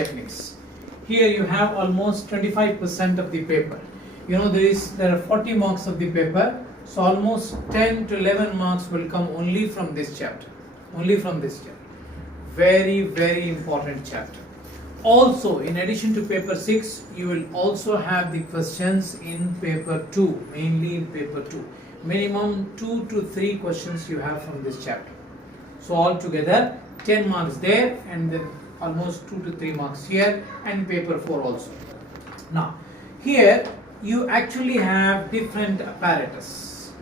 techniques. Here you have almost 25% of the paper. You know there are 40 marks of the paper, so almost 10 to 11 marks will come only from this chapter. Only from this chapter. Very, very important chapter. Also, in addition to paper 6, you will also have the questions in paper 2, mainly in paper 2. Minimum 2 to 3 questions you have from this chapter. So altogether 10 marks there, and then almost 2 to 3 marks here, and paper 4 also. Now, here you actually have different apparatus.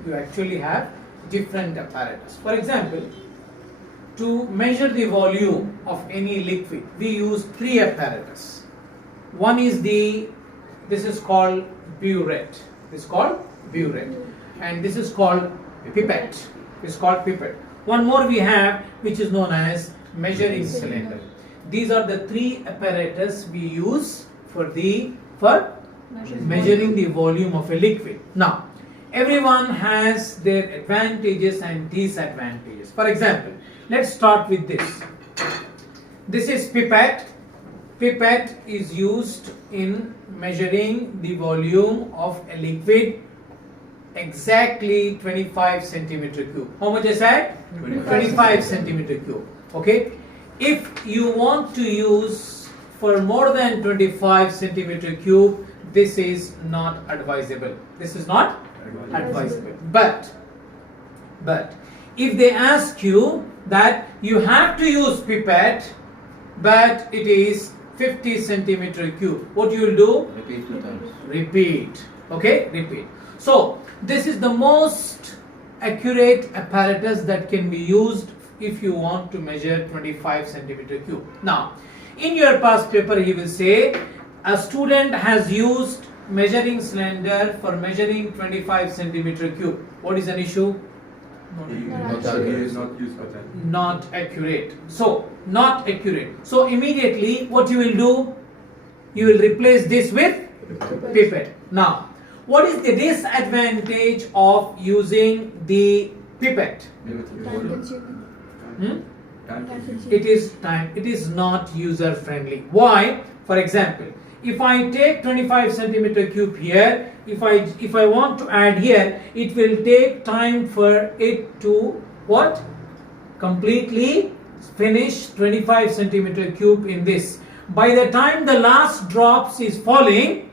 For example, to measure the volume of any liquid, we use 3 apparatus. One is this is called burette. And this is called pipette. One more we have, which is known as measuring cylinder. These are the 3 apparatus we use for measuring the volume of a liquid. Now, everyone has their advantages and disadvantages. For example, let's start with this. This is pipette. Pipette is used in measuring the volume of a liquid exactly 25 centimeter cube. How much I said? 25 centimeter cube. Okay. If you want to use for more than 25 centimeter cube, this is not advisable. But if they ask you that you have to use pipette, but it is 50 centimeter cube, what you will do? Repeat 2 times. Repeat. Okay, repeat. So this is the most accurate apparatus that can be used if you want to measure 25 centimeter cube. Now, in your past paper, he will say a student has used measuring cylinder for measuring 25 centimeter cube. What is an issue? Not accurate. So, not accurate. So, immediately what you will do? You will replace this with pipette. Now, what is the disadvantage of using the pipette? It is not user friendly. Why? For example, if I take 25 centimeter cube here, if I want to add here, it will take time for it to what? Completely finish 25 centimeter cube in this. By the time the last drop is falling,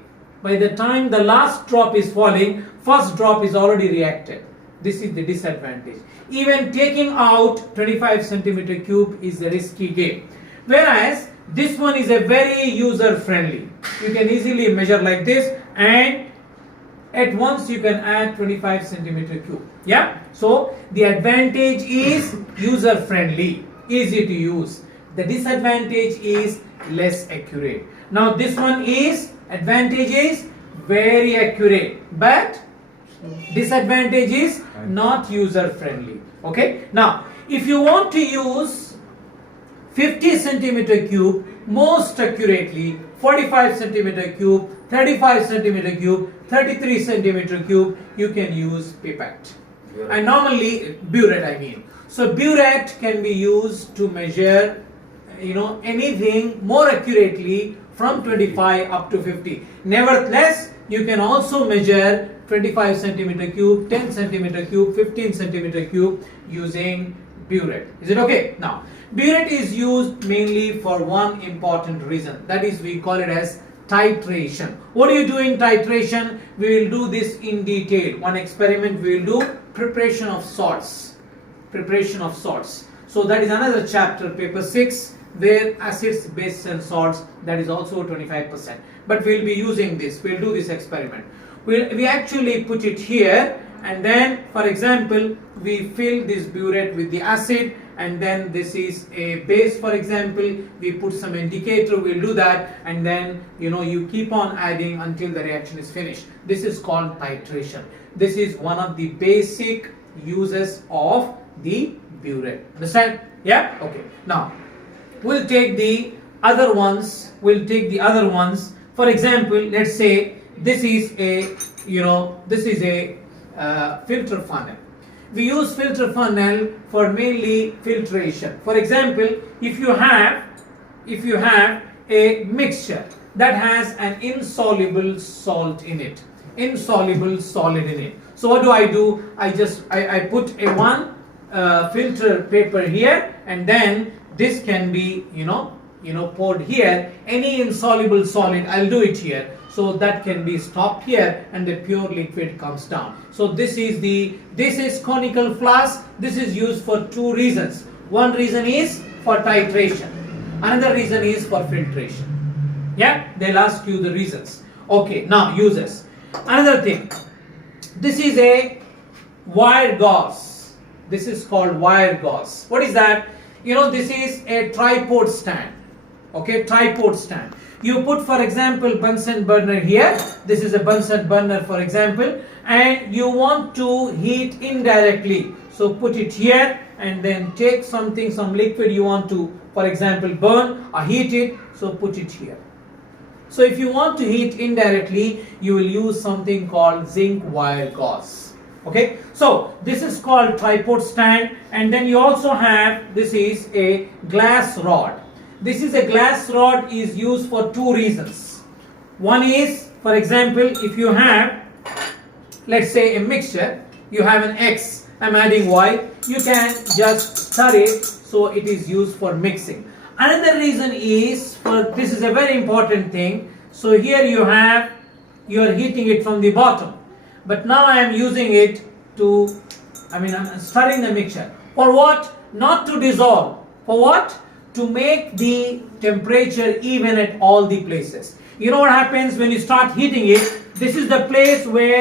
first drop is already reacted. This is the disadvantage. Even taking out 25 centimeter cube is a risky game. Whereas this one is a very user friendly. You can easily measure like this, and at once you can add 25 centimeter cube. Yeah. So the advantage is user friendly, easy to use. The disadvantage is less accurate. Now this one is advantage is very accurate, but disadvantage is not user friendly. Okay. Now, if you want to use 50 centimeter cube most accurately, 45 centimeter cube, 35 centimeter cube, 33 centimeter cube, you can use pipette. And normally burette, I mean. So burette can be used to measure anything more accurately from 25 up to 50. Nevertheless, you can also measure 25 centimeter cube, 10 centimeter cube, 15 centimeter cube using burette. Is it okay? Now, burette is used mainly for one important reason. That is, we call it as titration. What do you do in titration? We will do this in detail. One experiment we will do, preparation of salts. So that is another chapter, paper 6, where acids, bases and salts, that is also 25%. But we will be using this. We will do this experiment. We actually put it here, and then, for example, we fill this burette with the acid, and then this is a base, for example, we put some indicator, we'll do that, and then you keep on adding until the reaction is finished. This is called titration. This is one of the basic uses of the burette. Understand? Yeah? Okay. Now, we'll take the other ones. For example, let's say this is a filter funnel. We use filter funnel for mainly filtration. For example, if you have a mixture that has an insoluble salt in it, insoluble solid in it. So what do? I put a one filter paper here, and then this can be poured here. Any insoluble solid, I'll do it here, so that can be stopped here and the pure liquid comes down. So this is conical flask. This is used for two reasons. One reason is for titration, another reason is for filtration. Yeah, they'll ask you the reasons. Okay, now uses. Another thing, this is a wire gauze. This is called wire gauze. What is that? This is a tripod stand. Okay, tripod stand. You put, for example, Bunsen burner here. This is a Bunsen burner, for example, and you want to heat indirectly. So put it here and then take some liquid you want to, for example, burn or heat it. So put it here. So if you want to heat indirectly, you will use something called zinc wire gauze. Okay, so this is called tripod stand, and then you also have, this is a glass rod. This is a glass rod is used for two reasons. One is, for example, if you have, let's say, a mixture, you have an X, I'm adding Y, you can just stir it, so it is used for mixing. Another reason is, this is a very important thing. So here you are heating it from the bottom, but now I am using it I'm stirring the mixture. For what? Not to dissolve. For what? To make the temperature even at all the places. You know what happens when you start heating it? This is the place where